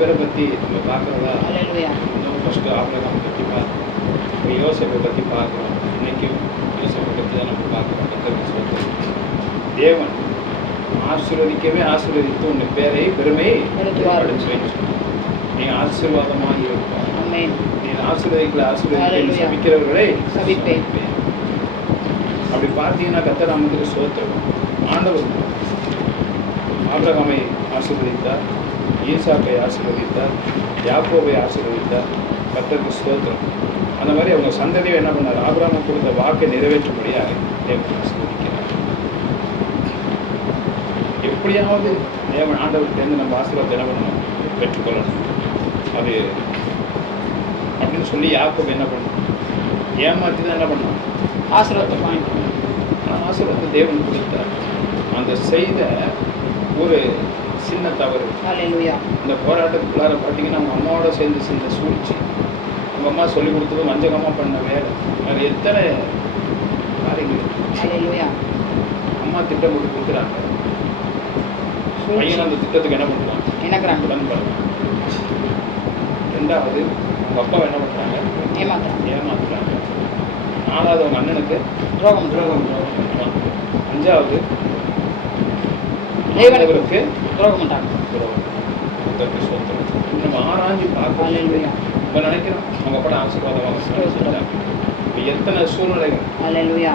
பேரை பற்றி நம்ம பார்க்குறதா ஹalleluya. இன்னும் ஃபஸ்ட்டு ஆபிரகாம் பற்றி பார்க்குறோம், இப்போ யோசேப்பை பற்றி பார்க்குறோம். இன்றைக்கும் யோசேப்பை பற்றி தான் நம்ம பார்க்குறோம். கர்த்தருக்கு ஸ்தோத்திரம். தேவன் ஆசீர்வதிக்கவே ஆசீர்வதித்து உன்னை பேரை பெருமை அடைச்சுவேன்னு சொன்னார். நீ ஆசீர்வாதமாக இருப்போம். ஆமென். நீ ஆசீர்வதிக்கல சபிக்கிறவர்களை சபிப்பேன். அப்படி பார்த்தீங்கன்னா கர்த்தர் நாமத்துக்கு ஸ்தோத்திரம். ஆண்டவர் ஆபிரகாமை ஆசீர்வதித்தார், ஈசாக்கை ஆசீர்வதித்தார், யாக்கோபை ஆசீர்வதித்தார். கர்த்தருக்கு ஸ்தோத்திரம். அந்த மாதிரி அவங்க சந்ததியை என்ன பண்ணார்? ஆபிரகாம் கொடுத்த வாக்கை நிறைவேற்றும்படியாக தேவன் ஆசீர்வதிக்கிறார். எப்படியாவது தேவன் ஆண்டவர்கிட்டேருந்து நம்ம ஆசீர்வாதத்தை என்ன பண்ணணும்? பெற்றுக்கொள்ளணும். அது அப்படின்னு சொல்லி யாக்கோபு என்ன பண்ணணும்? ஏமாற்றி தான் என்ன பண்ணணும்? ஆசீர்வாதத்தை வாங்கிக்கணும். ஆனால் ஆசீர்வாதத்தை தேவன் கொடுத்தார். அந்த செய்த ஒரு சின்ன தவறு, ஹalleluya. இந்த போராட்டத்துக்குள்ளார பார்த்தீங்கன்னா அவங்க அம்மாவோட சேர்ந்து செஞ்ச சூழ்ச்சி, அவங்க அம்மா சொல்லிக் கொடுத்தது வஞ்சகமாக பண்ண வேலை, அது எத்தனை காரியங்கள். ஹalleluya. அம்மா திட்டம் போட்டு கொடுக்குறாங்க, பையன் அந்த திட்டத்துக்கு என்ன பண்ணுறாங்க? என்னக்குறாங்க? உடன்படுறாங்க. ரெண்டாவது அவங்க அப்பா என்ன பண்ணுறாங்க? ஏமாத்துறாங்க. நாலாவது அவங்க அண்ணனுக்கு துரோகம். அஞ்சாவது தேவனுக்கு துரோகம் பண்றாங்க. நம்ம ஆராய்ஞ்சு பார்க்கணும். ஹalleluya. இப்போ நினைக்கிறோம் அவங்க கூட ஆசீர்வாதமாக சொல்லிட்டாங்க. இப்போ எத்தனை சூழ்நிலைகள், ஹalleluya.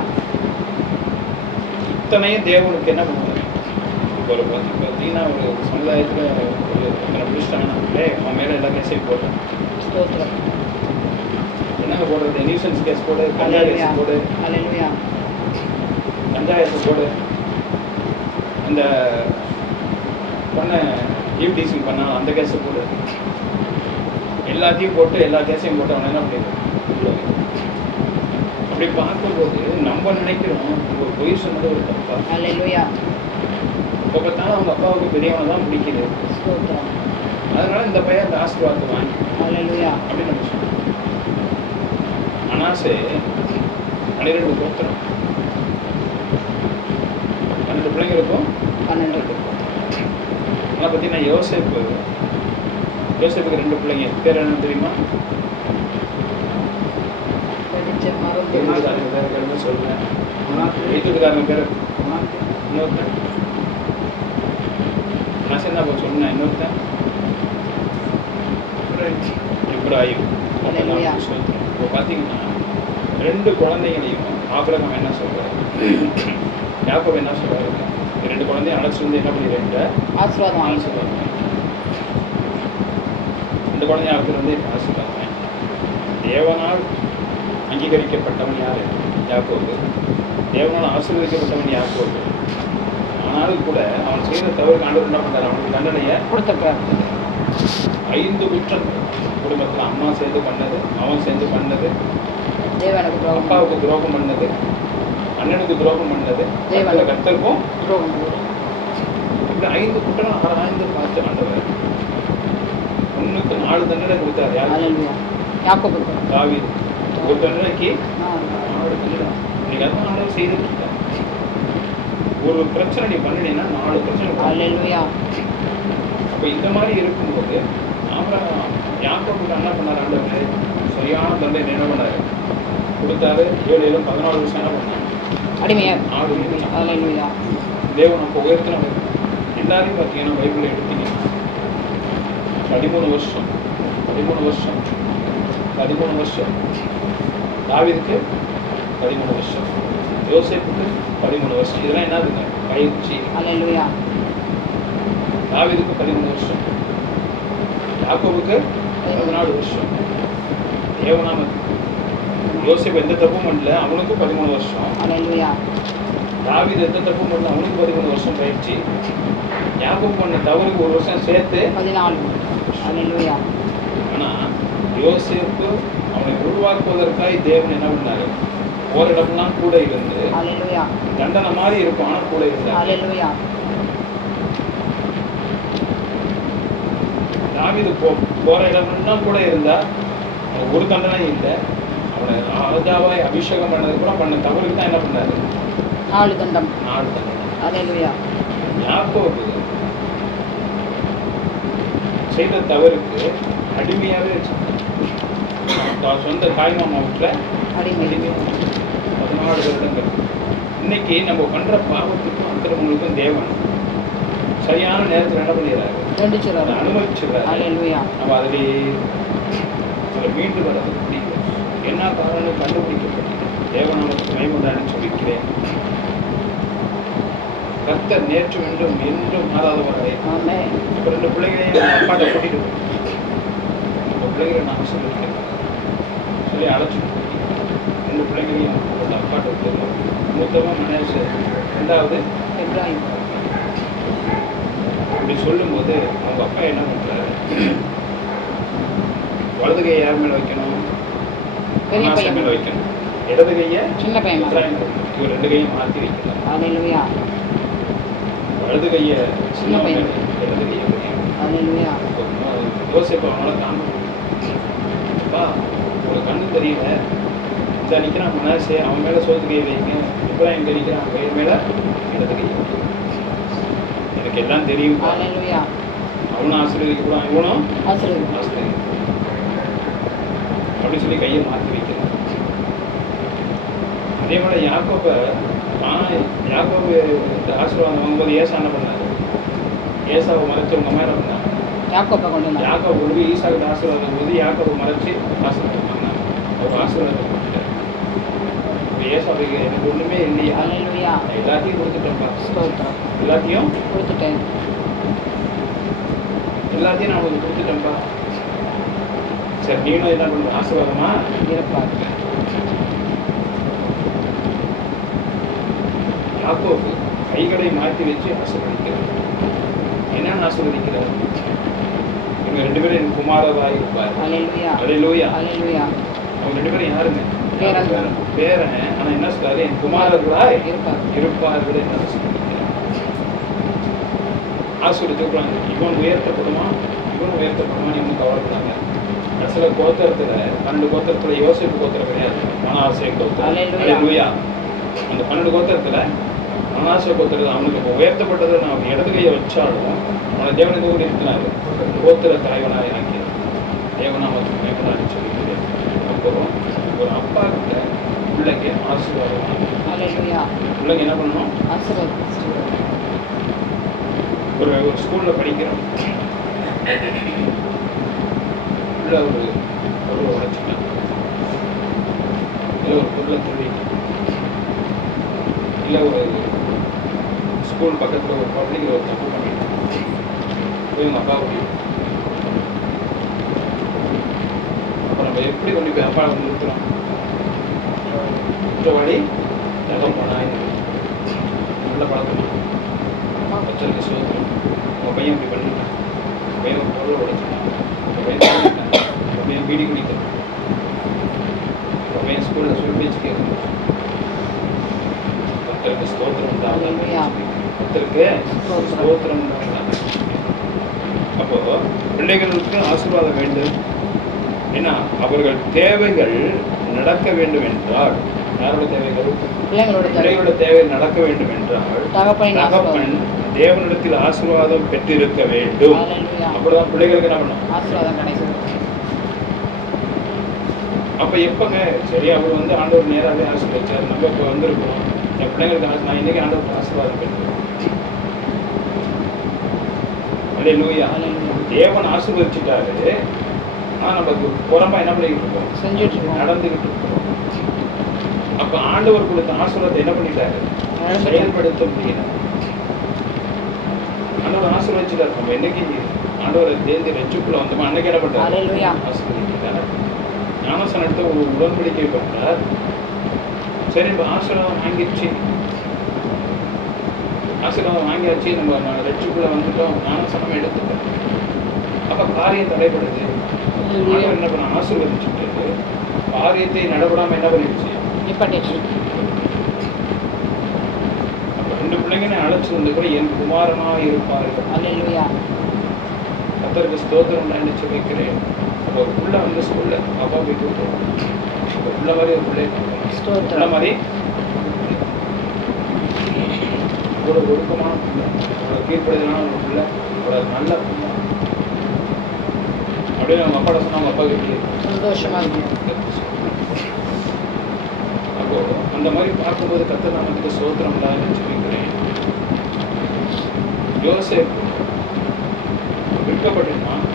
இத்தனையும் தேவனுக்கு என்ன பண்ணுவாங்க? இப்போ ஒரு பார்த்தீங்கன்னா ஒரு சமுதாயத்தில் ஒரு எத்தனை பிடிச்சிட்டாங்கன்னா அவன் மேலே எல்லா கேஸையும் போட்டேன். ஸ்தோத்திரம். என்னங்க போடுறது? நியூசன்ஸ் கேஸ் போடு, கஞ்சா கேஸ் போடு, ஹalleluya. கஞ்சா கேஸ் போடு, அந்த பொண்ணை ஈவ் டீசிங் பண்ணால் அந்த கேஸை போடு, எல்லாத்தையும் போட்டு எல்லா கேஸையும் போட்டு அவனை என்ன பண்ணிடுவோம்? அப்படி பார்க்கும்போது நம்ம நினைக்கிறோம் ஒரு பொய் சொன்னது ஒரு தப்பா? ஹalleluya. இப்போ பார்த்தாலும் அவங்க அப்பாவுக்கு பெரியவனை தான் பிடிக்குது, ஸ்தோத்திரம். அதனால இந்த பையன் அந்த ஆசீர்வாதத்தை வாங்கி ஹalleluya. அப்படின்னு நம்ம சொல்லுவோம். அனாசே 12 கோத்திரம், 12 பிள்ளைங்களுக்கும் 12. ஆனால் பார்த்தீங்கன்னா யோசேப்புக்கு 2 பிள்ளைங்க. பேர் என்ன தெரியுமா? சொல்லுவேன். வீட்டுக்காரங்க பேர் இன்னொருத்தன் நான் என்ன சொன்னேன், இன்னொருத்தன் இப்ராஹிம். இப்போ பார்த்தீங்கன்னா 2 குழந்தைங்களையும் ஆபிரகாம் என்ன சொல்றாரு, யாக்கோபு என்ன சொல்றாரு? 2 குழந்தையும் அழைச்சி வந்து என்ன பண்ணிடுறாங்க? ஆசீர்வாதம். இந்த குழந்தைய வந்து ஆசீர்வாதம். தேவனால் அங்கீகரிக்கப்பட்டவன் யாரு? யாக்கோபு. தேவனால் ஆசீர்வதிக்கப்பட்டவன் யாக்கோபு. ஆனாலும் கூட அவன் செய்த தவறுக்கு ஆண்டவர் என்ன பண்ணார்? அவனுக்கு தண்டனையை கொடுத்துருக்கார். 5 குற்றங்கள் குடும்பத்தில் அம்மா சேர்ந்து பண்ணது, அவன் சேர்ந்து பண்ணது, அப்பாவுக்கு துரோகம் பண்ணது, அண்ணனுக்கு துரோகம் பண்ணது, கர்த்தருக்கும் துரோகம். இப்படி 5 குற்றங்கள் ஆராய்ந்து பார்த்து ஆண்டவர் 1க்கு 4 தண்டனை கொடுத்தார். யார்? தாவீது. ஒரு தண்டனைக்கு 4 தண்டனை. இன்னைக்கு அதான் ஆண்டவர் செய்துட்டு இருக்கார். ஒரு பிரச்சனை நீ பண்ணினீங்கன்னா 4 பிரச்சனை. அப்போ இந்த மாதிரி இருக்கும்போது யாக்கோபுக்கு என்ன பண்ணார்? ஆண்டவர் சரியான தண்டனை என்ன பண்ணாரு? கொடுத்தாரு. 7 14 வருஷம் என்ன பண்ணாரு? அடிமையா. தேவன் அப்போ உயர்த்தினவர். எல்லாரையும் பார்த்தீங்கன்னா பைபிளை எடுத்தீங்கன்னா 13 வருஷம் 13 வருஷம். தாவீதுக்கு 13 வருஷம், யோசேப்புக்கு 13 வருஷம். இதெல்லாம் என்னதுங்க? பயிற்சி. தாவீதுக்கு 13 வருஷம், யாக்கோபுக்கு 14 வருஷம். தேவனாம யோசேப்பு எந்த தப்பும் பண்ணல, அவனுக்கு 13 வருஷம். தாவீது எந்த தப்பும் பண்ணல, அவனுக்கு 13 வருஷம் பயிற்சி. யாக்கோபு பண்ண தவறுக்கு 1 வருஷம் சேர்த்து 14. ஆனா யோசேப்பு அவனை உருவாக்குவதற்காக தேவன் என்ன பண்ணாரு? ஓரிடம்லாம் கூட இருந்து தண்டனை மாதிரி இருக்கும், ஆனா கூட இருந்தார். தாவீது போற இடம்லாம் கூட இருந்தா ஒரு தண்டனை இல்லை. அவனை ராஜாவாய் அபிஷேகம் பண்ணது கூட பண்ண தவறுக்கு தான் என்ன பண்ணாரு? 4 தண்டனை. யாக்கோபு செய்த தவறுக்கு அடிமையாகவே வச்சுருக்காங்க. சொந்த தாய் மாமா வீட்டில் அடிமை. 14 வருடங்கள். இன்னைக்கு நம்ம பண்ற பாவத்துக்கும் அக்கிரமங்களுக்கும் தேவன் சரியான நேரத்தில் என்ன பண்ணிடுறாரு? தண்டிச்சிடுறாரு. அனுமதிச்சிடுறாரு. ஹல்லேலூயா. நம்ம அதில் மீண்டு வர்றது முடியல. என்ன காரணம் கண்டுபிடிக்கப்பட்டது. தேவன் நமக்கு மைமுண்டான்னு சொல்லிக்கிறேன். கர்த்தர் நேற்று என்றும் என்றும் மாறாதவராய். ஆமென். இப்போ 2 பிள்ளைகளையும் அப்பாட்ட கூட்டிட்டு போய் இந்த பிள்ளைகளை நான் சொல்லியிருக்கேன் சொல்லி அழைச்சிட்டு போய் 2 பிள்ளைகளையும் கொண்டு அப்பாட்ட விட்டு மூத்தவன் மனேஷ், 2வது இப்ராஹிம். இப்படி சொல்லும்போது அவங்க அப்பா என்ன பண்ணுறாரு? வலது கையை யார் மேலே வைக்கணும்? பெரிய மனாசே பையன். மேலே வைக்கணும். இடது கையை சின்ன பையன். இப்ராஹிம் மேல வைக்கணும். இவர் 2 கையும் மாற்றி வைக்கிறார். ஹல்லேலூயா. வலது கையை சின்ன பையன். இடது கையை வைக்கணும். ஹல்லேலூயா. யோசிப்பா அவனால தாங்க அப்பா ஒரு கண்ணு தெரியல, இந்த நிற்கிறான் மனசே, அவன் மேலே சோத்து கை வைங்க. இப்ராஹிம் நிற்கிறான் வயிறு மேலே இடது கை. எனக்கு எல்லாம் தெரியும். ஹல்லேலூயா. அவனும் ஆசீர்வதிக்கப்படும், இவனும் ஆசீர்வதி. ஆசீர்வதிக்கப்படும் அப்படி சொல்லி கையை மாற்றி வைக்கிறான். அதே மாதிரி யாக்கோபை யாக்கோபு ஆசீர்வாதம் வாங்கும்போது ஏசா என்ன பண்ணாரு? ஏசாவை மறைச்சவங்க அம்மா என்ன பண்ணாங்க? யாக்கோப்பை கொண்டு வந்தார். யாக்கோபு கொண்டு போய் ஈசாக்கு ஆசீர்வாதம் போது யாக்கோபை மறைச்சு ஆசீர்வாதம் பண்ணாங்க. அவர் ஆசீர்வாதம் பண்ணிட்டார். இப்போ ஏசாவுக்கு எனக்கு ஒன்றுமே இல்லையா? ஹல்லேலூயா. நான் எல்லாத்தையும் கொடுத்துட்டேன்ப்பா. ஸ்தோத்திரம். எல்லாத்தையும் கொடுத்துட்டேன். நான் உங்களுக்கு கொடுத்துட்டேன்ப்பா. சரி நீனும் என்ன பண்ணுற? ஆசீர்வாதமா இருப்பார். யாக்கோபு கைகளை மாற்றி வச்சு ஆசீர்வதிக்கிறார். என்னன்னு ஆசீர்வதிக்கிறார்? இவங்க 2 பேரும் என் குமாரராய் இருப்பார். ஹல்லேலூயா. அல்லேலூயா. ஹல்லேலூயா. அவங்க 2 பேரும் யாருங்க? பேரன். பேரன். ஆனா என்ன சொல்றாரு? என் குமாரர்களாய் இருப்பார். இருப்பார்கள் என்று ஆசீர்வதிக்கிறார். ஆசீர்வதிக்கிறாங்க. இவன் உயர்த்தப்படுமா, இவன் உயர்த்தப்படுமா இவனு கவலைப்படாங்க. சில கோத்திரத்துல 12 கோத்திரத்துல யோசேப்பு கோத்திரம் கிடையாது, மனாசே கோத்திரம். அல்லேலூயா. அந்த 12 கோத்திரத்துல மனாசே கோத்திரம் அவனுக்கு உயர்த்தப்பட்டது. நான் இடது கையை வச்சாலும் அவனை தேவனுக்கு கூட இருக்கிறாரு. கோத்திர தலைவனாக இருக்கிறார். தேவனாமத்துக்கு மேம்படான்னு சொல்லிக்கிறேன். அப்புறம் ஒரு அப்பா கிட்ட பிள்ளைக்கு ஆசீர்வாதம். ஹல்லேலூயா. பிள்ளைங்க என்ன பண்ணணும்? ஆசீர்வாதம். ஒரு ஸ்கூல்ல படிக்கிறோம். உள்ள ஒரு பொருளை உடைச்சிட்டான், இல்லை ஒரு பொருளை திருடிட்டான், இல்லை ஒரு ஸ்கூல் பக்கத்தில் ஒரு பப்ளிக்கில் ஒரு தப்பு பண்ணிட்டான். போய் எங்கள் அப்பா கூட்டிட்டு அப்போ நம்ம எப்படி கொண்டு போய் அப்பா வந்து நிறுத்துறோம்? குற்றவாளி நகம் போனாய் நல்ல பழக்கம் வச்சிருக்க சோதனை. உங்கள் பையன் இப்படி பண்ணிட்டான், பையன் ஒரு பொருளை உடைச்சிட்டான், பையன் பீடி குடிக்கிறான், பையன் ஸ்கூலில் சொல்லி பேச்சு கேட்கணும். கர்த்தருக்கு ஸ்தோத்திரம் உண்டாவதாக. கர்த்தருக்கு ஸ்தோத்திரம் உண்டாவதாக. அப்போ பிள்ளைகளுக்கு ஆசீர்வாதம் வேண்டும். ஏன்னா அவர்கள் தேவைகள் நடக்க வேண்டும் என்றால், யாரோட தேவைகள்? பிள்ளைகளோட தேவை நடக்க வேண்டும் என்றால் தகப்பன் தேவனிடத்தில் ஆசீர்வாதம் பெற்றிருக்க வேண்டும். அப்படிதான் பிள்ளைகளுக்கு என்ன பண்ணும்? ஆசீர்வாதம் கிடைக்கும். அப்ப எப்பங்க சரி அவர் வந்து ஆண்டவர் நேராகவே ஆசீர்வதிச்சார், நம்ம இப்போ வந்திருக்கோம், என் பிள்ளைங்களுக்கு நான் இன்னைக்கு ஆண்டவர் ஆசீர்வாதம் பெற்றேன். அல்லேலூயா. தேவன் ஆசீர்வதிச்சுட்டாரு. ஆனா நம்ம புறம்பா என்ன பண்ணிக்கிட்டு இருக்கோம்? செஞ்சுட்டு இருக்கோம், நடந்துகிட்டு இருக்கோம். அப்ப ஆண்டவர் கொடுத்த ஆசீர்வாதத்தை என்ன பண்ணிட்டாரு? செயல்படுத்த முடியல. ஆண்டவர் ஆசீர்வதிச்சுட்டாரு. நம்ம என்னைக்கு ஆண்டவரை தேர்ந்து ரெச்சுக்குள்ள வந்தோமோ அன்னைக்கு என்ன பண்றாரு? ஆசீர்வதிக்கிறார். ஞானஸ்நானம் எடுத்த ஒரு உடன்படிக்கை பண்றார். சரி நம்ம ஆசீர்வாதம் வாங்கிடுச்சு, ஆசீர்வாதம் வாங்கியாச்சு, நம்ம ரெச்சுக்குள்ள வந்துட்டோம், ஞானஸ்நானம் எடுத்துட்டோம். அப்ப காரியம் தடைப்படுது. என்ன பண்ண? ஆசீர்வதிச்சுட்டு காரியத்தை நடப்படாம என்ன பண்ணிடுச்சு? அப்ப 2 பிள்ளைங்க அழைச்சு வந்து கூட என் குமாரனாக இருப்பார்கள். அல்லேலூயா. கர்த்தருக்கு ஸ்தோத்திரம் நான் நினைச்சு வைக்கிறேன். அப்போ ஒரு பிள்ளை வந்து ஸ்கூல்ல அப்பா போய் கூப்பிடுவோம். ஒரு பிள்ளை மாதிரி ஒரு பிள்ளை பிள்ளை மாதிரி ஒரு ஒடுக்கமான பிள்ளை, ஒரு கீழ்ப்படுதலான ஒரு பிள்ளை, ஒரு நல்ல பிள்ளை. அப்படின்னு அவங்க அப்பாட்ட சொன்னா அவங்க அப்பா எப்படி சந்தோஷமா இருக்கும். அப்போ அந்த மாதிரி பார்க்கும்போது கர்த்தர் நாமத்துக்கு ஸ்தோத்திரம் தான் சொல்லிக்கிறேன். யோசேப்பு விற்கப்பட்டான்,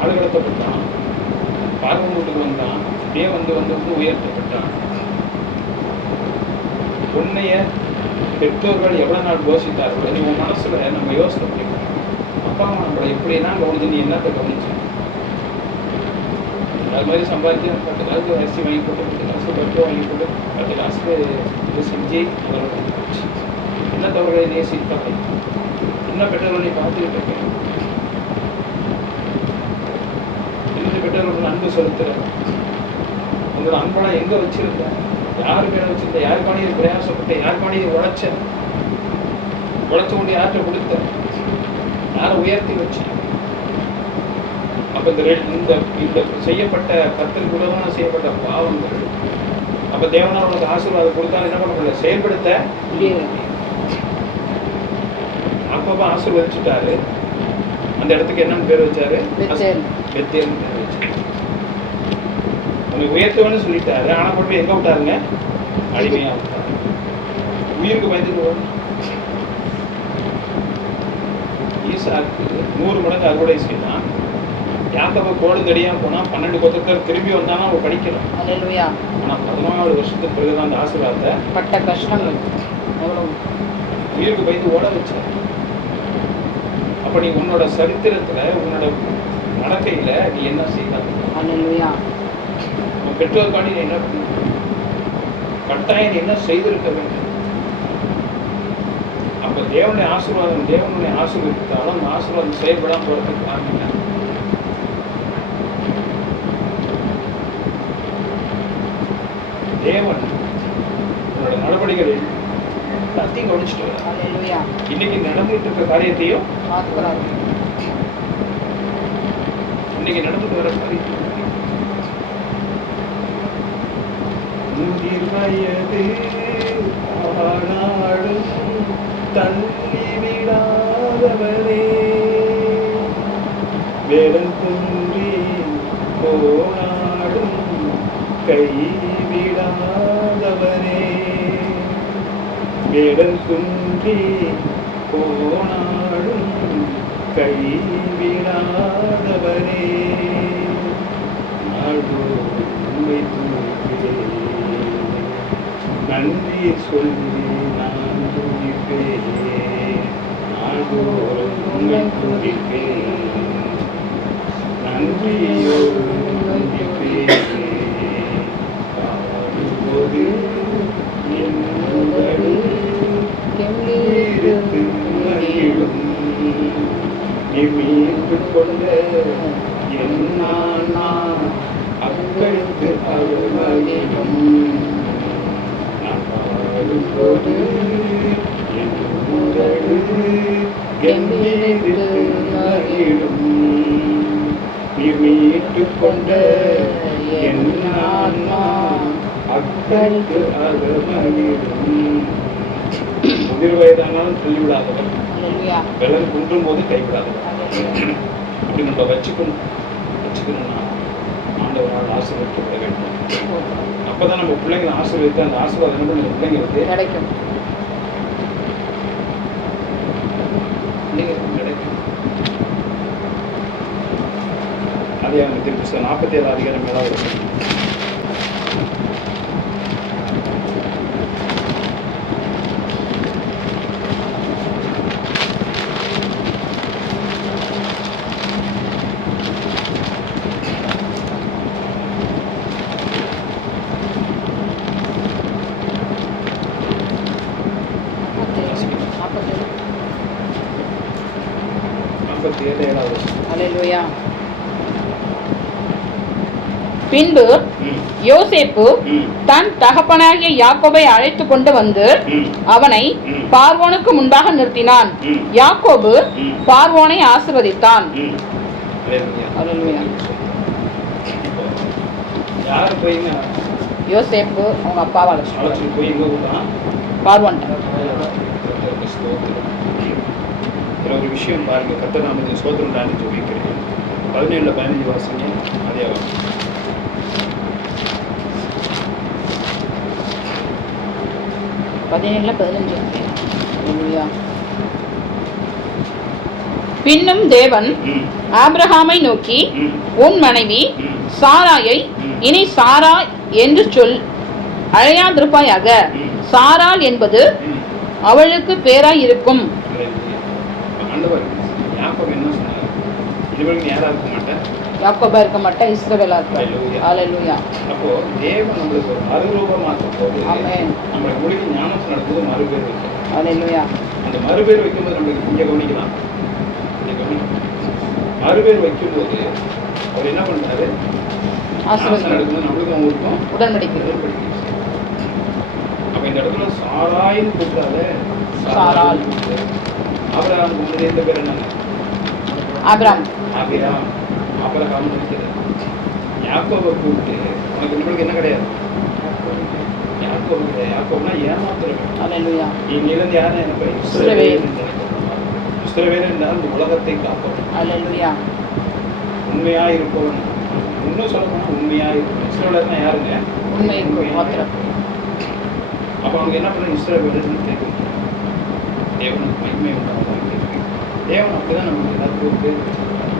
ஆடு கடத்தப்பட்டான், பார்வன் வீட்டுக்கு வந்தான், அப்படியே வந்து உயர்த்தப்பட்டான். உன்னைய பெற்றோர்கள் எவ்வளவு நாள் போஷித்தார்கள்? நீ உன் மனசுல நம்ம யோசனை பண்ணிக்கணும். அப்பா அம்மா நம்மளை எப்படிலாம் கவனிச்சு நீ என்னத்தை கவனிச்சு? அது மாதிரி சம்பாதிச்சு 10 காசு அரிசி வாங்கி போட்டு, 10 காசு பருப்பு வாங்கி போட்டு, 10 காசு இது செஞ்சு அவரோட போச்சு. என்ன தவறுகளை நேசித்தாங்க? என்ன பெற்றோர்களை பார்த்துக்கிட்டு இருக்கேன்? என்ன பெற்றோர்கள் அன்பு செலுத்துற? உங்களோட அன்பெல்லாம் எங்க வச்சிருந்த? யாரு பேரை வச்சிருந்த? யாருக்கான இது பிரயாசப்பட்ட? யாருக்கான இது உழைச்ச கொண்டு யார்கிட்ட கொடுத்த? யாரை உயர்த்தி வச்ச? அப்ப இந்த செய்யப்பட்ட கர்த்தருக்கு விரோதமாக செய்யப்பட்ட பாவங்கள், அப்ப தேவனா உனக்கு ஆசீர்வாதம் கொடுத்தா என்ன பண்ண முடியல? செயல்படுத்த அப்பப்ப ஆசீர்வதிச்சுட்டாரு. அந்த இடத்துக்கு என்னன்னு பேர் வச்சாரு? பெத்தேல் பேர் வச்சாரு. உனக்கு உயர்த்துவன்னு சொல்லிட்டாரு. ஆனா கொண்டு எங்க விட்டாருங்க? அடிமையா விட்டாரு. உயிருக்கு பயந்துட்டு ஈசாக்கு 100 மடங்கு அறுவடை செய்யலாம். யாக்கோபு கோடுதடியா போனா 12 கொத்தர் திரும்பி வந்தானா அவ படிக்கலாம். ஆனா 14 வருஷத்துக்கு பிறகுதான் அந்த ஆசீர்வாதத்தை பட்ட கஷ்டங்கள் உயிருக்கு பயந்து ஓட வச்சார். அப்ப நீ உன்னோட சரித்திரத்துல உன்னோட நடக்கையில நீ என்ன செய்யலாம்? உன் பெற்றோருக்காண்டி நீ என்ன கட்டாயம் நீ என்ன செய்திருக்க வேண்டும்? அப்ப தேவனுடைய ஆசீர்வதித்தாலும் அந்த ஆசீர்வாதம் செயல்படாம போறதுக்கு காரணம் என்ன? தேவன் உன்னோட நடவடிக்கைகள் எல்லாத்தையும் கவனிச்சுட்டு வர. இன்னைக்கு நடந்துட்டு இருக்க காரியத்தையும் இன்னைக்கு நடந்துட்டு வர காரியத்தையும் வயது ஆனாலும் தள்ளி விடாதவரே, வேடன் குன்றி போனாடும் கைவிடாதவரே, வேடன் குன்றி போனாடும் கைவிடாதவரே, உம்மை துதிப்பேன், நன்றி சொல்லி நான் துதிப்பேன், நாள்தோறும் உம்மை துதிப்பேன், நன்றியோடு துதிப்பேன், பாடும்போது என் உதடு கெம்பீரித்து மகிழும், நீ மீட்டுக் கொண்ட என் ஆன்மா அக்களித்து அருள்மகிழும், நான் பாடும்போது என் உதடு கெம்பீரித்து மகிழும், நீ மீட்டுக் கொண்ட என் ஆன்மா அக்களித்து அருள்மகிழும். முதிர் வயதானாலும் சொல்லிவிடாதவர், வெள்ளம் குன்றும் போது கைவிடாதவர். அப்படி நம்ம வச்சுக்கணும்னா ஆண்டவரால் ஆசீர்வதிக்கப்பட வேண்டும். அப்பதான் நம்ம பிள்ளைங்களை ஆசீர்வதித்து அந்த ஆசீர்வாதம் என்ன பண்ண பிள்ளைங்களுக்கு கிடைக்கும். அதே அவங்க திருப்பி 47 அதிகாரம் 7வது வசனம். பின்பு யோசேப்பு தன் தகப்பனாகிய யாக்கோபை அழைத்து கொண்டு வந்து அவனை பார்வோனுக்கு முன்பாக நிறுத்தினான். யாக்கோபு பார்வோனை ஆசீர்வதித்தான். யோசேப்பு அவங்க அப்பாவால் பார்வோன் ஒரு விஷயம் பாருங்க, கர்த்தர் நாமத்தை ஸ்தோத்திரம் ஜெபிக்கிறேன். 17-15 வாசிங்க. அதே 17-15. அல்லேலூயா. பின்னும் தேவன் ஆபிரகாமை நோக்கி, உன் மனைவி சாராயை இனி சாரா என்று அழையாதிருப்பாயாக. சாராள் என்பது அவளுக்கு பேராய் இருக்கும். யாக்கோபா இருக்க மாட்டேன், இஸ்ரவேலா இருப்பார். அல்லேலூயா. அப்போ தேவன் நம்மளுக்கு ஒரு மறுரூபமாக்கும் போது நம்மளுக்கு முடிவு ஞானத்தில் நடந்தது மறுபேர் வைக்கும். அல்லேலூயா. அந்த மறுபேர் வைக்கும்போது நம்மளுக்கு இங்கே கவனிக்கலாம். மறுபேர் வைக்கும்போது அவர் என்ன பண்றாரு? ஆசீர்வாதம் நடக்கும்போது நம்மளுக்கும் அவங்களுக்கும் உடன்படிக்கை. அப்ப இந்த இடத்துல சாராயின்னு கூப்பிடாத, சாராள். ஆபிரகாமுக்கு முன்னாடி எந்த பேர் என்னங்க? ஆபிரகாம். ஆபிரகாம் இருக்குது. யாக்கோபை கூப்பிட்டு உனக்கு நம்மளுக்கு என்ன கிடையாது? யாக்கோப்னா ஏமாத்துறவன். அல்லேலூயா. இங்கிருந்து யாரும் எனக்கு இஸ்ரவேல் என்றால் இந்த உலகத்தை காப்பவன். அல்லேலூயா. உண்மையாக இருப்பவன். இன்னும் சொல்ல போனா உண்மையாக இருப்பவன். இஸ்ரவேலர்னா யாருங்க? உண்மை மாத்திரம். அப்ப அவங்க என்ன பண்ண? இஸ்ரவேலர்னு தெரியும். தேவனுக்கு மகிமை உண்டாவதாக. தேவன் அப்படிதான் நமக்கு எல்லாத்துக்கும் ஒரு பேர் வச்சிருக்காரு.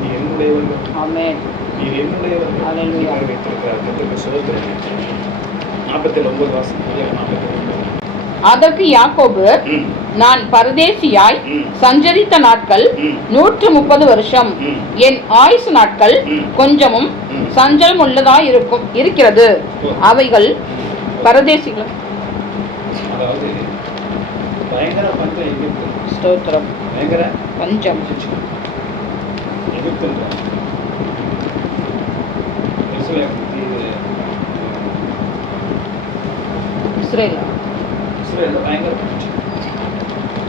நீ என்னுடையவர்கள். ஆமென். நீ என்னுடையவர்கள். அல்லேலூயா. வைத்திருக்கிறார். கர்த்தருக்கு ஸ்தோத்திரம். 47 வாசம். 49. அதற்கு யாக்கோபு, நான் பரதேசியாய் சஞ்சரித்த நாட்கள் 130 வருஷம். என் ஆயுசு நாட்கள் கொஞ்சமும் சஞ்சலம் உள்ளதாய் இருக்கிறது. அவைகள் பரதேசிகள். அதாவது பயங்கர பஞ்சம் எகிப்து. ஸ்தோத்திரம். பயங்கர பஞ்சம் எகிப்து. இஸ்ரேல் பயங்கர பஞ்சம்.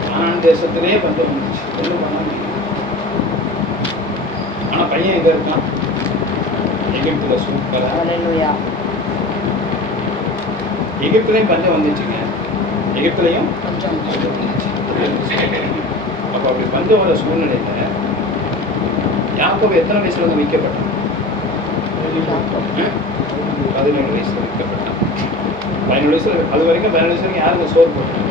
கானான் தேசத்திலே பஞ்சம் வந்துச்சு. ஒன்றும் பண்ண முடியும். ஆனா பையன் எங்க இருக்கான்? எகிப்துல சூப்பரா. அல்லேலூயா. எகிப்துலையும் பஞ்சம் வந்துச்சுங்க. எகிப்துலையும் பஞ்சம் வந்துச்சு. அப்ப அப்படி பஞ்சம் வர சூழ்நிலையில யாக்கோபு எத்தனை வயசுல வந்து விற்கப்பட்டான்? 17 வயசுல விற்கப்பட்டான். 17 வயசுல, அது வரைக்கும் 17 வயசு வரைக்கும் யாருக்கு சோறு போட்டாங்க?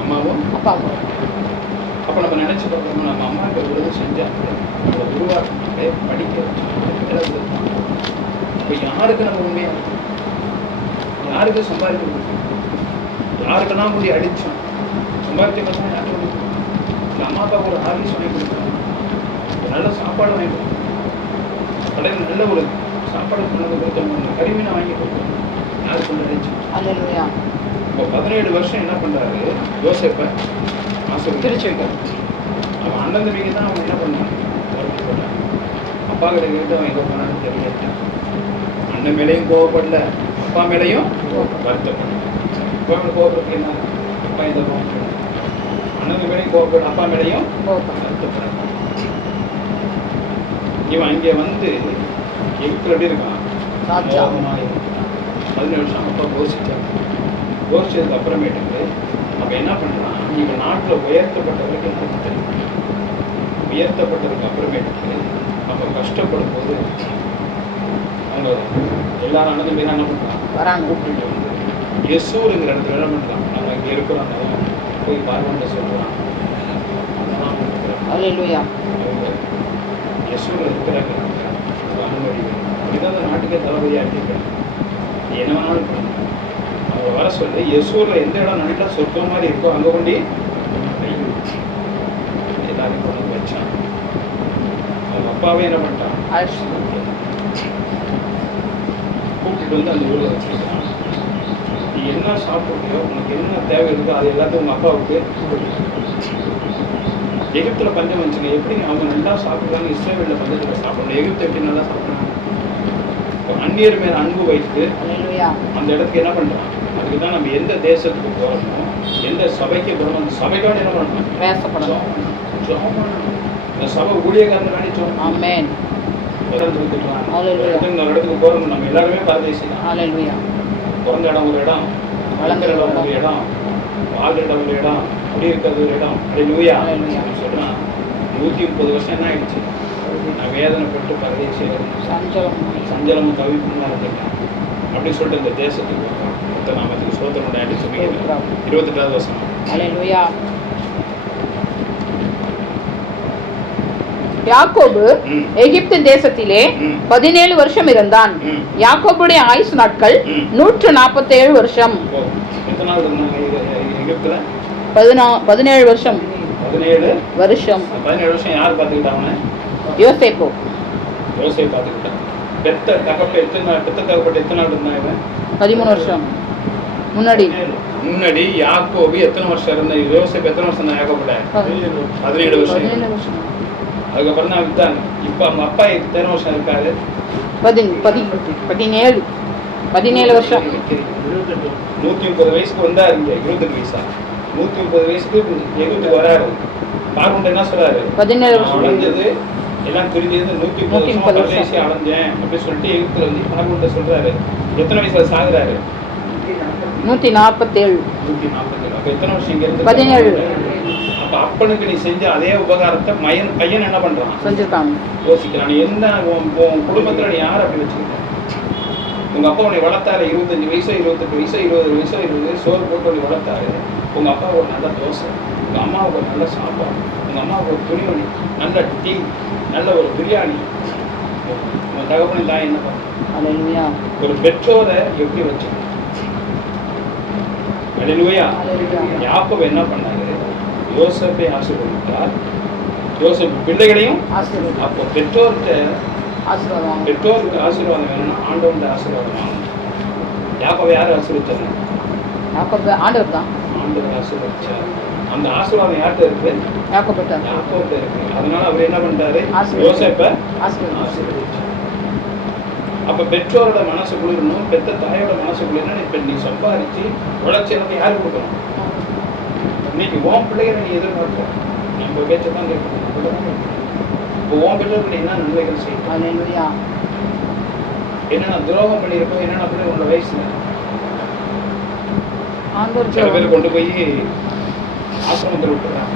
அம்மாவும் அப்பாவும். அப்ப நம்ம நினைச்சு பார்க்கணும், நம்ம அம்மாவுக்கு எவ்வளவு செஞ்சாங்க, நம்மளை உருவாக்க படிக்க வச்சு. இப்ப யாருக்கு நம்ம உண்மையா, யாருக்கு சம்பாதிக்க, யாருக்கெல்லாம் போய் அடிச்சோம், சம்பாதிக்க கஷ்டம் யாருக்கு கொடுக்கும்? இல்லை அம்மா அப்பாவுக்கு ஒரு ஹார்லிஸ் வாங்கி கொடுக்கணும், ஒரு நல்ல சாப்பாடு வாங்கி கொடுக்கணும், கடையில் நல்ல ஒரு சாப்பாடு கொண்டு கொடுத்தவங்க கரிமீனை வாங்கி கொடுக்கணும். யாருக்கு கொண்டு அடிச்சோம்? இப்போ 17 வருஷம் என்ன பண்றாரு யோசேப்பை ஆசீர்வதிச்சிருக்காரு. அவன் அண்ணன் தம்பிக்கு தான் அவன் என்ன பண்ணான்? வருத்தப்பட்டான். அப்பா கிட்ட கேட்டு அவன் எங்கே போனான்னு தெரியல. அண்ணன் மேலேயும் கோவப்படல, அப்பா மேலேயும் வருத்தப்படல. அப்பா மேலே கோவப்படுறது என்ன? அப்பா எந்த கோவப்படல. அண்ணன் மேலேயும் கோவப்பட, அப்பா மேலேயும் வருத்தப்படல. இவன் இங்கே வந்து எகிப்துல எப்படி இருக்கான்? 17 வருஷம் அப்பா கோஷிச்சான். கோஷிச்சதுக்கு அப்புறமேட்டுக்கு அப்ப என்ன பண்றான்? இவன் நாட்டில் உயர்த்தப்பட்டவருக்கு எனக்கு தெரியும். உயர்த்தப்பட்டதுக்கு அப்புறமேட்டுக்கு அப்ப கஷ்டப்படும் போது அவங்க எல்லாரும் அண்ணன் பேர் என்ன பண்றான்? கூப்பிட்டு வந்து யெசூருங்கிற இடத்துல என்ன பண்றான்? நம்ம இங்க இருக்கிறோம், போய் பார்வன்ட்ட சொல்றான். யெசூர்ல இருக்கிறாங்க அனுமதி. அப்படிதான் அந்த நாட்டுக்கே தளபதியா இருக்கேன். என்ன வேணாலும் பண்ண அவங்க வர சொல்லி யெசூர்ல எந்த இடம் நல்லா சொர்க்கம் மாதிரி இருக்கோ அங்க கொண்டு எல்லாரையும் கொண்டு வச்சான். அவங்க அப்பாவே என்ன பண்ணிட்டான்? கூப்பிட்டு வந்து அந்த ஊர்ல வச்சிருக்கான். நீ என்ன சாப்பிடுறியோ, உனக்கு என்ன தேவை இருக்கோ அது எல்லாத்தையும் உங்க அப்பாவுக்கு. எகிப்துல பஞ்சம் வந்துச்சுங்க. எப்படி அவங்க நல்லா சாப்பிடுறாங்க, இஸ்ரவேல்ல பஞ்சத்துல சாப்பிடணும். எகிப்து எப்படி நல்லா சாப்பிடுறாங்க? அந்நியர் மேல அன்பு வைத்து அந்த இடத்துக்கு என்ன பண்றான்? அதுக்கு தான் நம்ம எந்த தேசத்துக்கு போறோமோ, எந்த சபைக்கு போறோமோ அந்த சபைக்காக என்ன பண்ணணும்? இந்த சபை ஊழியக்காரன் வேண்டி சொன்னோம். இடத்துக்கு போறோம். நம்ம எல்லாருமே பரதேசி தான். பிறந்த இடம் ஒரு இடம், வளர்ந்த இடம் ஒரு இடம், வாழ்ந்த இடம் ஒரு இடம், குடியிருக்கிறது ஒரு இடம். அல்லேலூயா. சொன்னா 130 வருஷம் என்ன ஆயிடுச்சு? நான் வேதனைப்பட்டு பரதேசியாக சஞ்சலமும் தவிப்பும் இருந்துட்டேன் அப்படின்னு சொல்லிட்டு இந்த தேசத்துக்கு நாமத்துக்கு சோதனை ஆயிட்டு சொல்லிக்கிறேன். 28வது வசனம். அல்லேலூயா. யாக்கோபு எகிப்து தேசத்திலே 17 வருஷம் இருந்தான். யாக்கோபுடைய ஆயுசு நாட்கள் 147 வருஷம். எத்தனை நாள் இருந்தாங்க எகிப்துல? 17 வருஷம். 17 வருஷம். 17 வருஷம் யார் பார்த்துக்கிட்டாங்க? யோசேப்பு பார்த்துக்கிட்டான். பெத்த தகப்பட்டு எத்தனை நாள் இருந்தாங்க? 13 வருஷம். முன்னாடி யாக்கோபு எத்தனை வருஷம் இருந்த? யோசேப்பு எத்தனை வருஷம் தான்? யாக்கோபுல 17 வருஷம். அதுக்கப்புறம் தான் வித்தாங்க. இப்போ அவங்க அப்பா எத்தனை வருஷம் இருக்காரு? 17 வருஷம். 130 வயசுக்கு வந்தாரு. இங்க 28 வயசா? 130 வயசுக்கு எகிப்துக்கு வராரு. பார்வன் என்ன சொல்றாரு? 17 வருஷம் அடைஞ்சது எல்லாம் தெரிஞ்சது. 130 வருஷம் அடைஞ்சேன் அப்படின்னு சொல்லிட்டு எகிப்துல வந்து பார்வன் சொல்றாரு. எத்தனை வயசுல சாகுறாரு? 147. அப்ப எத்தனை வருஷம் இங்க இருந்து? 17. அப்ப அப்பனுக்கு நீ செஞ்ச அதே உபகாரத்தை பையன் என்ன பண்றான்? செஞ்சிருக்கான். யோசிக்கிறான். என்ன உன் குடும்பத்துல நீ யார் அப்படி வச்சுக்கிட்ட? உங்க அப்பா உன்னை வளர்த்தாரு. 25 வயசோ 28 வயசோ 20 வயசோ 20 சோறு போட்டு உன்னை வளர்த்தாரு. உங்க அப்பா ஒரு நல்ல தோசை, உங்க அம்மாவுக்கு ஒரு நல்ல சாப்பாடு, உங்க அம்மாவுக்கு ஒரு துணிமணி, நல்ல டீ, நல்ல ஒரு பிரியாணி. உங்க தகப்பனும் தான் என்ன பண்ண? ஒரு பெற்றோரை எப்படி வச்சு? யாக்கோபு என்ன பண்ணாரு? யோசேப்பை ஆசீர்வதித்தார். யோசேப்பு பிள்ளைகளையும். அப்போ பெற்றோருக்கு ஆசீர்வாதம் வேணும்னா ஆண்டவன் ஆசீர்வாதம் வாங்கணும். யாக்கோபை யார் ஆசீர்வதிச்சாங்க? ஆண்டவர் தான். ஆண்டவர் ஆசீர்வதிச்சார். அந்த ஆசீர்வாதம் யார்கிட்ட இருக்கு? யாக்கோபுட்ட இருக்கு. அதனால அவர் என்ன பண்றாரு? யோசேப்பை ஆசீர்வதிச்சார். அப்ப பெற்றோரோட மனசு குளிரணும், பெத்த தாயோட மனசு குளிரணும். இப்ப நீ சம்பாதிச்சு உழைச்சி எனக்கு யாரு கொடுக்கணும்? இன்னைக்கு உன் பிள்ளைகளை நீ எதிர்பார்க்க நம்ம பேச்சதான் கேட்கணும். இப்போ உன் பிள்ளைகள் என்ன நன்மைகள் செய்யணும்? என்னென்ன துரோகம் பண்ணியிருக்கோம், என்னென்ன அப்படி உங்களோட வயசுல சில பேர் கொண்டு போய் ஆசிரமத்தில் விட்டுறாங்க.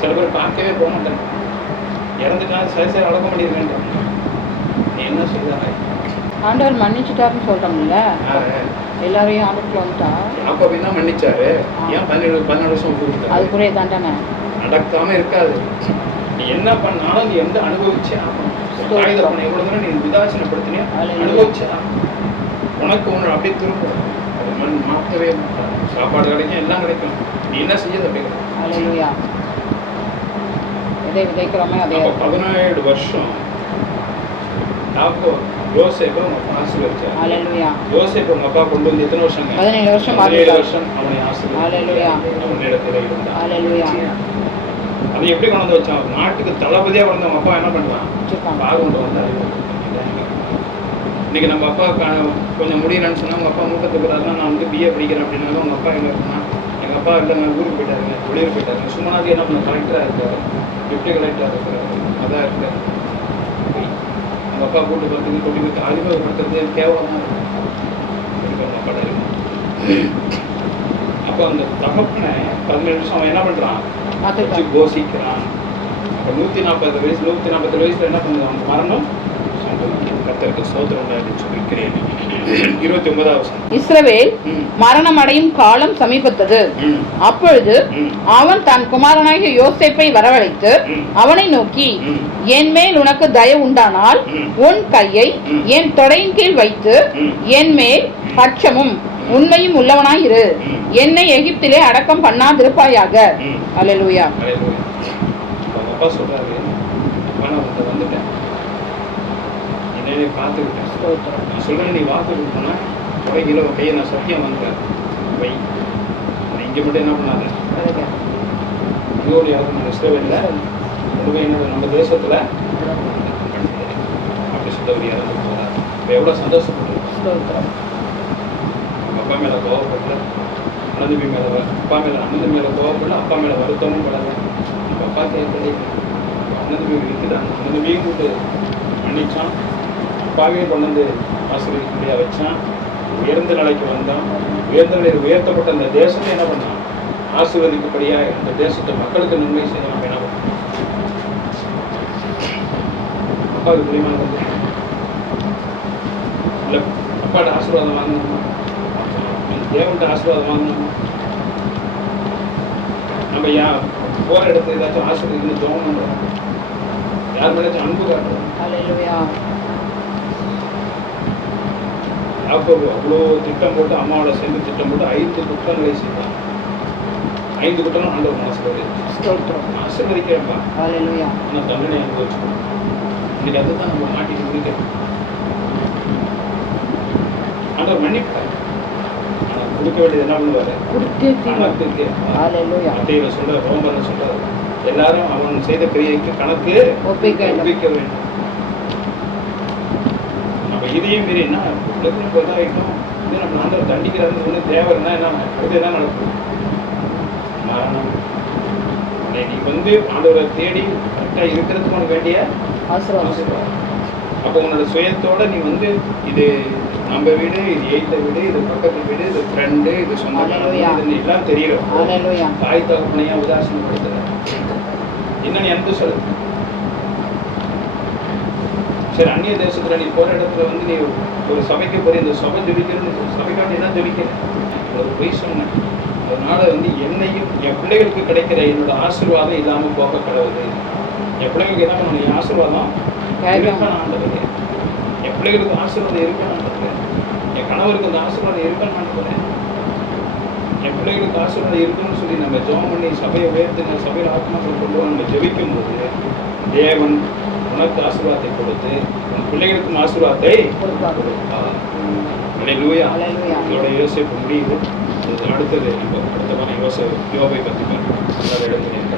சில பேர் பார்க்கவே போக மாட்டாங்க. இறந்துட்டாலும் சரி சரி அடக்கம் பண்ணிடுவேன். நீ என்ன செய்தாங்க? ஆண்டவர் மன்னிச்சுட்டாருன்னு சொல்றோம்ல, எல்லாரையும் ஆண்டவருக்கு வந்துட்டா யாக்கோபு தான் மன்னிச்சாரு. ஏன் 17 வருஷம் கொடுத்தாரு? அது கூட தாண்டனே நடக்காம இருக்காது. நீ என்ன பண்ணாலும் நீ எந்த அனுபவிச்சே ஆகணும். எவ்வளவு தூரம் நீ விதாசனப்படுத்தினியா அனுபவிச்சே உனக்கு ஒன்று அப்படியே திரும்பும். அது மண் மாற்றவே மாட்டாது. சாப்பாடு கிடைக்கும், எல்லாம் கிடைக்கும். நீ என்ன செய்யறது அப்படி? எதை விதைக்கிறோமே அதே. 17 வருஷம் யோசேப்பு ஆசீர்வதிச்சார். ஹல்லேலூயா. யோசேப்பு உங்க அப்பா கொண்டு வந்து எத்தனை வருஷம்? 17 வருஷம். 17 வருஷம் அவனை ஆசீர்வதிச்சார். ஹல்லேலூயா. அவனிடத்துல இருந்தார். ஹல்லேலூயா. அது எப்படி கொண்டு வந்து வச்சான்? நாட்டுக்கு தளபதியா கொண்டு அவங்க அப்பா என்ன பண்ணுவான்? பாகு கொண்டு வந்தாரு. இன்னைக்கு நம்ம அப்பா கொஞ்சம் முடியலன்னு சொன்னா உங்க அப்பா மூக்கத்துக்குறாருன்னா நான் வந்து BA படிக்கிறேன் அப்படின்னாலும் உங்க அப்பா என்ன இருக்குன்னா எங்க அப்பா இல்லைங்க ஊருக்கு போயிட்டாருங்க, வெளியூர் போயிட்டாருங்க. சும்மாவே என்ன பண்ண கலெக்டரா இருக்காரு, டிப்டி கலெக்டரா இருக்கிறாரு, அதான் இருக்காரு. உங்க அப்பா கூட்டு பார்த்து கொண்டு போய் அறிமுகப்படுத்துறது கேவலம் தான் இருக்கும் அப்பாட இருக்கும். அப்போ அந்த தகப்பனை 17 வருஷம் அவன் என்ன பண்றான்? வச்சு கோஷிக்கிறான். அப்போ 140 வயசுல என்ன பண்ணுவான்? அவங்க மரணம் கர்த்தருக்கு ஸ்தோத்திரம் உண்டாயிடுச்சு சொல்லிக்கிறேன். 29வது இஸ்ரவேல் மரணம் அடையும் காலம் சமீபத்தது. அப்பொழுது அவன் தன் குமாரனாகிய யோசேப்பை வரவழைத்து அவனை நோக்கி, என் மேல் உனக்கு தயவு உண்டானால் உன் கையை என் தொடையின் கீழ் வைத்து என் மேல் பட்சமும் உண்மையும் உள்ளவனாய் இரு. என்னை எகிப்திலே அடக்கம் பண்ணாதிருப்பாயாக. அல்லேலூயா. அப்பா சொல்றாரு, நான் வந்துட்டேன், என்னை பார்த்துக்கிட்டேன். நான் சொல்றேன், நீ வாக்கு கொடுத்தோன்னா தொடைக்கில கையை நான் சத்தியம் வந்துட்டேன் வை. இங்கே மட்டும் என்ன பண்ணாத, இதோடைய நான் இஸ்ரவேல்ல கொண்டு போய் என்ன நம்ம தேசத்துல அப்படி சொல்ல ஒரு இறந்து போகிறார். இப்போ எவ்வளோ சந்தோஷப்பட்டு அப்பா மேலே கோவப்படல, அனந்தபி மேலே அப்பா மேலே அனந்த மேலே கோவப்படல, அப்பா மேலே வருத்தமும் படலை. அப்பா கேட்கல, அனந்தபி இருக்குதான், அனந்தபியும் கூட்டு மன்னிச்சான், அப்பாவே கொண்டு வந்து ஆசிரியர் வச்சான், உயர்ந்த நிலைக்கு வந்தான். உயர்ந்த நிலையில் உயர்த்தப்பட்ட அந்த தேசத்தை என்ன பண்ணான்? ஆசீர்வதிக்கப்படியா அந்த தேசத்தை மக்களுக்கு நன்மை செய்யலாம். என்ன பண்ணான்? அப்பாவுக்கு பிரியமானது இல்லை, அப்பாட்ட ஆசீர்வாதம் வாங்கணுமா, தேவன்கிட்ட ஆசீர்வாதம் வாங்கணுமா? நம்ம போற இடத்துல ஏதாச்சும் ஆசீர்வாதம் ஜெபம் பண்றோம், யார் மேலாச்சும் அன்பு காட்டுறோம். ஹல்லேலூயா. யாக்கோபு அவ்வளோ திட்டம் போட்டு அம்மாவோட சேர்ந்து திட்டம் போட்டு 5 குற்றங்களை செய்தான். 5 குற்றம் ஆண்டவர் மனசுல ஸ்தோத்திரம். ஆசீர்வதிக்கிறப்பா, ஹல்லேலூயா. ஆனால் தண்டனை அனுபவிச்சுக்கணும். இன்னைக்கு அதுதான் நம்ம மாட்டிட்டு இருக்கோம். ஆண்டவர் மன்னிப்பார், ஆனால் கொடுக்க வேண்டியது என்ன பண்ணுவாரு? கொடுத்தே கணக்குக்கு. ஹல்லேலூயா. மத்தேயுல சொல்ற, ரோமர்ல சொல்றாரு, எல்லாரும் அவன் செய்த கிரியைக்கு கணக்கு ஒப்பிக்க வேண்டும். நம்ம இதையும் மீறி என்ன இதாகிட்டோம், இது நம்ம ஆண்டவர் தண்டிக்கிறது ஒன்று தேவைன்னா என்ன அடுத்து என்ன நடக்கும்? மரணம். நீ ஆண்டவரை தேடி கரெக்டாக இருக்கிறதுக்கு உனக்கு வேண்டிய ஆசீர்வாதம். அப்போ உன்னோட சுயத்தோட நீ இது நம்ம வீடு, இது எய்த்த வீடு, இது பக்கத்து வீடு, இது ஃப்ரெண்டு, இது சொந்தக்காரங்க, எல்லாம் தெரியும். தாய் தகப்பனையா உதாசீனப்படுத்துற என்னன்னு எனக்கு சொல்லு. சரி, அந்நிய தேசத்துல நீ போற இடத்துல நீ ஒரு சபைக்கு போற, இந்த சபை ஜெபிக்கிறது, சபைக்காண்டி என்ன ஜெபிக்கிற? ஒரு பொய் சொன்னேன், அதனால என்னையும் என் பிள்ளைகளுக்கு கிடைக்கிற என்னோட ஆசீர்வாதம் இல்லாம போக கடவுது. என் பிள்ளைகளுக்கு என்ன பண்ணணும்? என் ஆசீர்வாதம் இருக்கான்னு ஆண்டவரே, என் பிள்ளைகளுக்கு ஆசீர்வாதம் இருக்கான்னு ஆண்டவரே, என் கணவருக்கு அந்த ஆசீர்வாதம் இருக்கான்னு ஆண்டவரே, என் பிள்ளைகளுக்கு ஆசீர்வாதம் இருக்குன்னு சொல்லி நம்ம ஜெபம் பண்ணி சபையை உயர்த்தி சபையில் ஆத்மாக்கள் கொண்டு நம்ம ஜெபிக்கும் போது தேவன் உனக்கு ஆசீர்வாதத்தை கொடுத்து உன் பிள்ளைகளுக்கும் ஆசீர்வாதத்தை கொடுப்பார். ஹல்லேலூயா. இதோட யோசிப்பு முடியுது. அடுத்தது நம்ம அடுத்த யோபை பற்றி எடுத்து